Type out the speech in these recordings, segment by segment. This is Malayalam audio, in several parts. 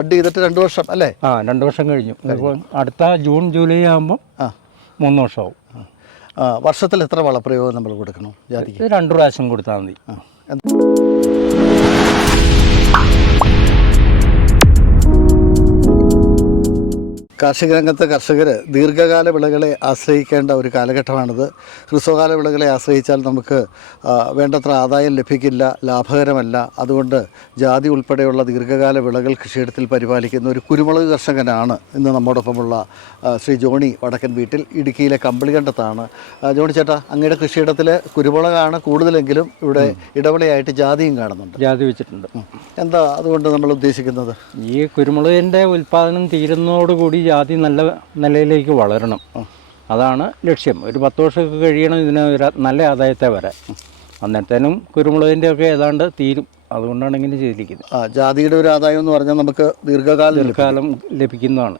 ബഡ് ചെയ്തിട്ട് രണ്ട് വർഷം അല്ലേ? ആ രണ്ട് വർഷം കഴിഞ്ഞു. ഇപ്പോൾ അടുത്ത ജൂൺ ജൂലൈ ആകുമ്പോൾ ആ. മൂന്ന് വർഷമാവും. വർഷത്തിൽ എത്ര വളപ്രയോഗം നമ്മൾ കൊടുക്കണം ജാതിക്ക്? രണ്ട് പ്രാവശ്യം കൊടുത്താൽ മതി. കാർഷിക രംഗത്തെ കർഷകർ ദീർഘകാല വിളകളെ ആശ്രയിക്കേണ്ട ഒരു കാലഘട്ടമാണിത്. ഹ്രസ്വകാല വിളകളെ ആശ്രയിച്ചാൽ നമുക്ക് വേണ്ടത്ര ആദായം ലഭിക്കില്ല ലാഭകരമല്ല. അതുകൊണ്ട് ജാതി ഉൾപ്പെടെയുള്ള ദീർഘകാല വിളകൾ കൃഷിയിടത്തിൽ പരിപാലിക്കുന്ന ഒരു കുരുമുളക് കർഷകനാണ് ഇന്ന് നമ്മോടൊപ്പമുള്ള ശ്രീ ജോണി വടക്കൻ വീട്ടിൽ ഇടുക്കിയിലെ കമ്പിളികണ്ടത്താണ് ജോണി ചേട്ടാ അങ്ങയുടെ കൃഷിയിടത്തിൽ കുരുമുളകാണ് കൂടുതലെങ്കിലും ഇവിടെ ഇടവിളയായിട്ട് ജാതിയും കാണുന്നുണ്ട്. ജാതി വെച്ചിട്ടുണ്ട്. എന്താ അതുകൊണ്ട് നമ്മൾ ഉദ്ദേശിക്കുന്നത്? ഈ കുരുമുളകിന്റെ ഉൽപ്പാദനം തീരുന്നതോടുകൂടി ജാതി നല്ല നിലയിലേക്ക് വളരണം. അതാണ് ലക്ഷ്യം. ഒരു പത്ത് വർഷമൊക്കെ കഴിയണം ഇതിന് ഒരു നല്ല ആദായത്തെ വരാൻ. അന്നേരത്തേനും കുരുമുളകിന്റെ ഒക്കെ ഏതാണ്ട് തീരും. അതുകൊണ്ടാണ് ഇങ്ങനെ ചെയ്തിരിക്കുന്നത്. ആ ജാതിയുടെ ഒരു ആദായം എന്ന് പറഞ്ഞാൽ നമുക്ക് ദീർഘകാലം. ദീർഘകാലം ലഭിക്കുന്നതാണ്.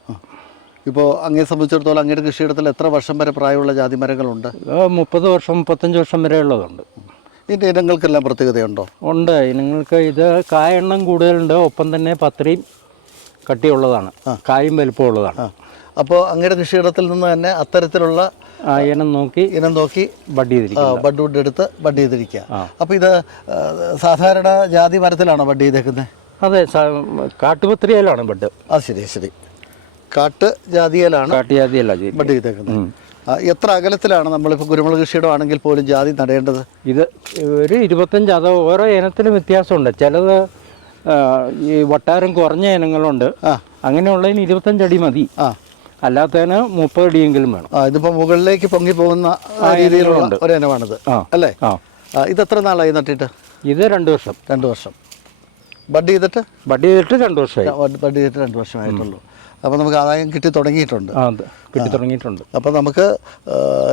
ഇപ്പോൾ അങ്ങേ സംബന്ധിച്ചിടത്തോളം അങ്ങയുടെ കൃഷിയിടത്തിൽ എത്ര വർഷം വരെ പ്രായമുള്ള ജാതി മരങ്ങളുണ്ട്? മുപ്പത് വർഷം മുപ്പത്തഞ്ച് വർഷം വരെ ഉള്ളതുണ്ട്. ഇതിന്റെ ഇനങ്ങൾക്കെല്ലാം പ്രത്യേകതയുണ്ടോ? ഉണ്ട്. ഇനങ്ങൾക്ക് ഇത് കായെണ്ണം കൂടുതലുണ്ട്. ഒപ്പം തന്നെ പത്രയും കട്ടിയുള്ളതാണ് കായും വലുപ്പമുള്ളതാണ്. അപ്പോൾ അങ്ങയുടെ കൃഷിയിടത്തിൽ നിന്ന് തന്നെ അത്തരത്തിലുള്ള ഇനം നോക്കി ഇനം നോക്കി ബഡ് ചെയ്തിരിക്കും ആ, ബഡ് വുഡ് എടുത്ത് ബഡ് ചെയ്തിരിക്കുക. അപ്പോൾ ഇത് സാധാരണ ജാതി മരത്തിലാണോ ബഡ് ചെയ്തേക്കുന്നത് അതെ കാട്ടുപത്രിയിലാണ് ബഡ്. ആ ശരി ശരി. കാട്ട് ജാതിയിലാണ് കാട്ടുജാതിയല്ല ബഡ് ചെയ്തേക്കുന്നത്. എത്ര അകലത്തിലാണ് നമ്മളിപ്പോൾ കുരുമുളക് കൃഷിയിടമാണെങ്കിൽ പോലും ജാതി നടേണ്ടത്? ഇത് ഒരു ഇരുപത്തഞ്ച് അതോ ഓരോ ഇനത്തിനും വ്യത്യാസമുണ്ട്. ചിലത് ഈ വട്ടാരം കുറഞ്ഞ ഇനങ്ങളുണ്ട്. അങ്ങനെയുള്ളതിന് ഇരുപത്തഞ്ചടി മതി. ആ. അല്ലാത്തതിന് മുപ്പത് അടിയെങ്കിലും വേണം ഇതിപ്പോ ഇതിപ്പോൾ മുകളിലേക്ക് പൊങ്ങി പോകുന്ന രീതിയിലുള്ള ഒരു ഇനമാണിത് അല്ലേ? ഇത് എത്ര നാളായി നട്ടിട്ട്? ഇത് രണ്ട് വർഷം. രണ്ട് വർഷം. ബഡ് ചെയ്തിട്ട് ബഡ് ചെയ്തിട്ട് രണ്ട് വർഷമായി ബഡ് ചെയ്തിട്ട് രണ്ട് വർഷമായിട്ടുള്ളൂ. അപ്പോൾ നമുക്ക് ആദായം കിട്ടി തുടങ്ങിയിട്ടുണ്ട്. കിട്ടി തുടങ്ങിയിട്ടുണ്ട്. അപ്പോൾ നമുക്ക്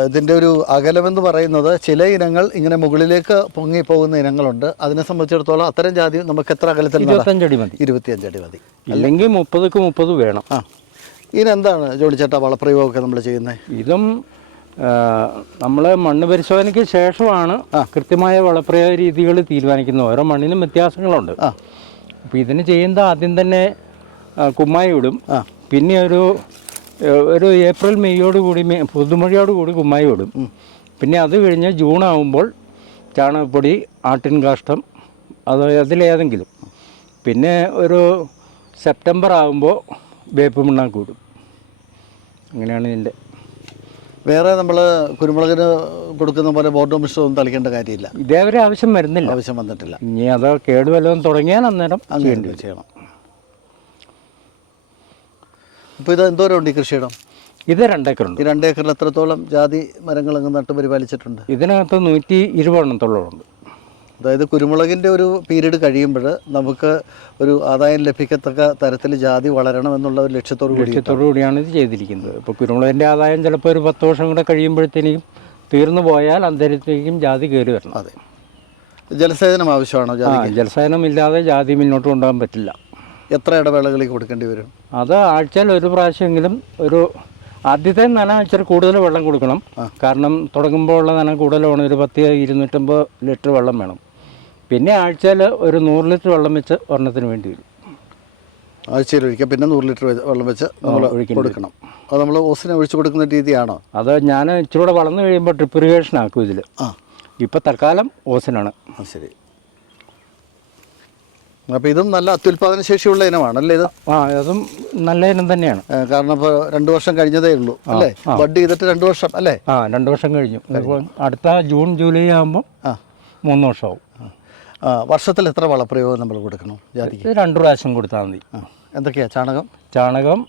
ഇതിന്റെ ഒരു അകലമെന്ന് പറയുന്നത് ചില ഇനങ്ങൾ ഇങ്ങനെ മുകളിലേക്ക് പൊങ്ങി പോകുന്ന ഇനങ്ങളുണ്ട്. അതിനെ സംബന്ധിച്ചിടത്തോളം അത്തരം ജാതി നമുക്ക് എത്ര അകലത്തിൽ ഇരുപത്തിയഞ്ചടി ഇരുപത്തഞ്ചടി മതി. ഇരുപത്തിയഞ്ചടി മതി. അല്ലെങ്കിൽ മുപ്പതുക്ക് മുപ്പത് വേണം. ആ. ഇതിനെന്താണ് ജോലിച്ചേട്ടാ ചേട്ടാ വളപ്രയോഗമൊക്കെ നമ്മൾ ചെയ്യുന്നത് ഇതും നമ്മൾ മണ്ണ് പരിശോധനയ്ക്ക് ശേഷമാണ് കൃത്യമായ വളപ്രയോഗ രീതികൾ തീരുമാനിക്കുന്നത്. ഓരോ മണ്ണിനും വ്യത്യാസങ്ങളുണ്ട്. ആ. അപ്പോൾ ഇതിന് ചെയ്യുന്നത് ആദ്യം തന്നെ കുമ്മായി ഇടും. ആ. പിന്നെ ഒരു ഒരു ഏപ്രിൽ മെയ്യോട് കൂടി മെയ് പുതുമഴയോട് കൂടി കുമ്മായി ഇടും. പിന്നെ അത് കഴിഞ്ഞ് ജൂൺ ആകുമ്പോൾ ചാണകപ്പൊടി ആട്ടിൻ കാഷ്ടം അത് അതിലേതെങ്കിലും. പിന്നെ ഒരു സെപ്റ്റംബർ ആകുമ്പോൾ വേപ്പ് പിണ്ണാക്ക് ഇടും. അങ്ങനെയാണ് ഇതിന്റെ വേറെ നമ്മൾ കുരുമുളകിന് കൊടുക്കുന്ന പോലെ ബോർഡോ മിശ്രമൊന്നും തളിക്കേണ്ട കാര്യമില്ല. ഇതേവരെ ആവശ്യം വരുന്നില്ല. ആവശ്യം വന്നിട്ടില്ല. ഇനി അത് കേടുവല്ലോന്ന് തുടങ്ങിയാൽ അന്നേരം അങ്ങനെ ചെയ്യണം. അപ്പോൾ ഇത് എന്തോരം ഉണ്ട് ഈ കൃഷിയിടം? ഇത് രണ്ടേക്കറുണ്ട്. ഈ രണ്ടേക്കറിൽ എത്രത്തോളം ജാതി മരങ്ങൾ അങ്ങ് നട്ട് പരിപാലിച്ചിട്ടുണ്ട് ഇതിനകത്ത് നൂറ്റി ഇരുപതെണ്ണത്തോളമുണ്ട് അതായത് കുരുമുളകിന്റെ ഒരു പീരീഡ് കഴിയുമ്പോൾ നമുക്ക് ഒരു ആദായം ലഭിക്കത്തക്ക തരത്തിൽ ജാതി വളരണം എന്നുള്ള ഒരു ലക്ഷ്യത്തോടു കൂടി ലക്ഷ്യത്തോടു കൂടിയാണ് ഇത് ചെയ്തിരിക്കുന്നത്. ഇപ്പോൾ കുരുമുളകിന്റെ ആദായം ചിലപ്പോൾ ഒരു പത്ത് വർഷം കൂടെ കഴിയുമ്പോഴത്തേനും തീർന്നു പോയാൽ അന്തരത്തേക്കും ജാതി കയറി വരണം. അതെ. ജലസേചനം ആവശ്യമാണോ ജാതി ജലസേനം ഇല്ലാതെ ജാതി മുന്നോട്ട് കൊണ്ടുപോകാൻ പറ്റില്ല. എത്ര ഇടവേളകളിൽ കൊടുക്കേണ്ടി വരും? അത് ആഴ്ചയിൽ ഒരു പ്രാവശ്യമെങ്കിലും ഒരു ആദ്യത്തെ നന ഇച്ചിരി കൂടുതൽ വെള്ളം കൊടുക്കണം. കാരണം തുടങ്ങുമ്പോൾ ഉള്ള നന കൂടുതൽ വേണം ഒരു പത്ത് ഇരുന്നൂറ്റമ്പത് ലിറ്റർ വെള്ളം വേണം. പിന്നെ ആഴ്ചയിൽ ഒരു നൂറ് ലിറ്റർ വെള്ളം വെച്ച് ഒരെണ്ണത്തിന് വേണ്ടി വരും. ആഴ്ചയിൽ ഒഴിക്കുക പിന്നെ നൂറ് ലിറ്റർ വെള്ളം വെച്ച് നമ്മൾ കൊടുക്കണം. അത് നമ്മൾ ഓസിനെ ഒഴിച്ചു കൊടുക്കുന്ന രീതിയാണോ? അത് ഞാൻ ഇച്ചിരി കൂടെ വളർന്നു കഴിയുമ്പോൾ ഡ്രിപ്പ് ഇറിഗേഷൻ ആക്കും ഇതിൽ ആ. ഇപ്പോൾ തൽക്കാലം ഓസിനാണ് ആ ശരി. അപ്പോൾ ഇതും നല്ല അത്യുൽപാദന ശേഷിയുള്ള ഇനമാണല്ലേ ഇത്? ആ അതും നല്ല ഇനം തന്നെയാണ്. കാരണം ഇപ്പോൾ രണ്ട് വർഷം കഴിഞ്ഞതേ ഉള്ളൂ അല്ലേ? ബഡ് ചെയ്തിട്ട് രണ്ട് വർഷം അല്ലേ? ആ രണ്ട് വർഷം കഴിഞ്ഞു. ഇപ്പോൾ അടുത്ത ജൂൺ ജൂലൈ ആകുമ്പോൾ ആ. മൂന്ന് വർഷമാവും. വർഷത്തിൽ എത്ര വളപ്രയോഗം നമ്മൾ കൊടുക്കണം ജാതിക്ക്? രണ്ട് പ്രാവശ്യം കൊടുത്താൽ മതി. എന്തൊക്കെയാ? ചാണകം? ചാണകം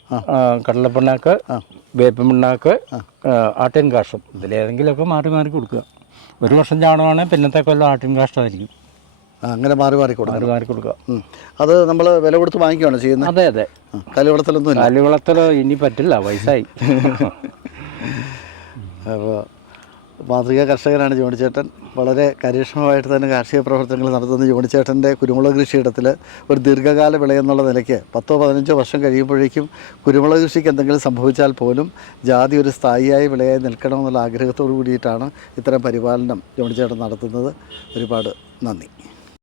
കടലപ്പിണ്ണാക്ക് വേപ്പിൻ പിണ്ണാക്ക് ആട്ടിൻ കാഷ്ടം ഇതിലേതെങ്കിലുമൊക്കെ മാറി മാറി കൊടുക്കുക. ഒരു വർഷം ചാണകമാണെങ്കിൽ പിന്നത്തെ കൊല്ലം ആട്ടിൻ കാഷ്ടമായിരിക്കും അങ്ങനെ മാറി മാറി കൊടുക്കുക മാറി മാറി കൊടുക്കുക. അത് നമ്മൾ വില കൊടുത്ത് വാങ്ങിക്കുകയാണ് ചെയ്യുന്നത് അതെ അതെ. കലിവളത്തിലൊന്നും കാലിവളത്തിൽ ഇനി പറ്റില്ല വയസ്സായി. അപ്പോൾ മാതൃകാ കർഷകനാണ് ജോണിച്ചേട്ടൻ. വളരെ കാര്യക്ഷമമായിട്ട് തന്നെ കാർഷിക പ്രവർത്തനങ്ങൾ നടത്തുന്ന ജോണിച്ചേട്ടന്റെ കുരുമുളക് കൃഷിയിടത്തിൽ ഒരു ദീർഘകാല വിളയെന്നുള്ള നിലയ്ക്ക് പത്തോ പതിനഞ്ചോ വർഷം കഴിയുമ്പോഴേക്കും കുരുമുളക് കൃഷിക്ക് എന്തെങ്കിലും സംഭവിച്ചാൽ പോലും ജാതി ഒരു സ്ഥായിയായ വിളയായി നിൽക്കണമെന്നുള്ള ആഗ്രഹത്തോടു കൂടിയിട്ടാണ് ഇത്തരം പരിപാലനം ജോണിച്ചേട്ടൻ നടത്തുന്നത്. ഒരുപാട് നന്ദി.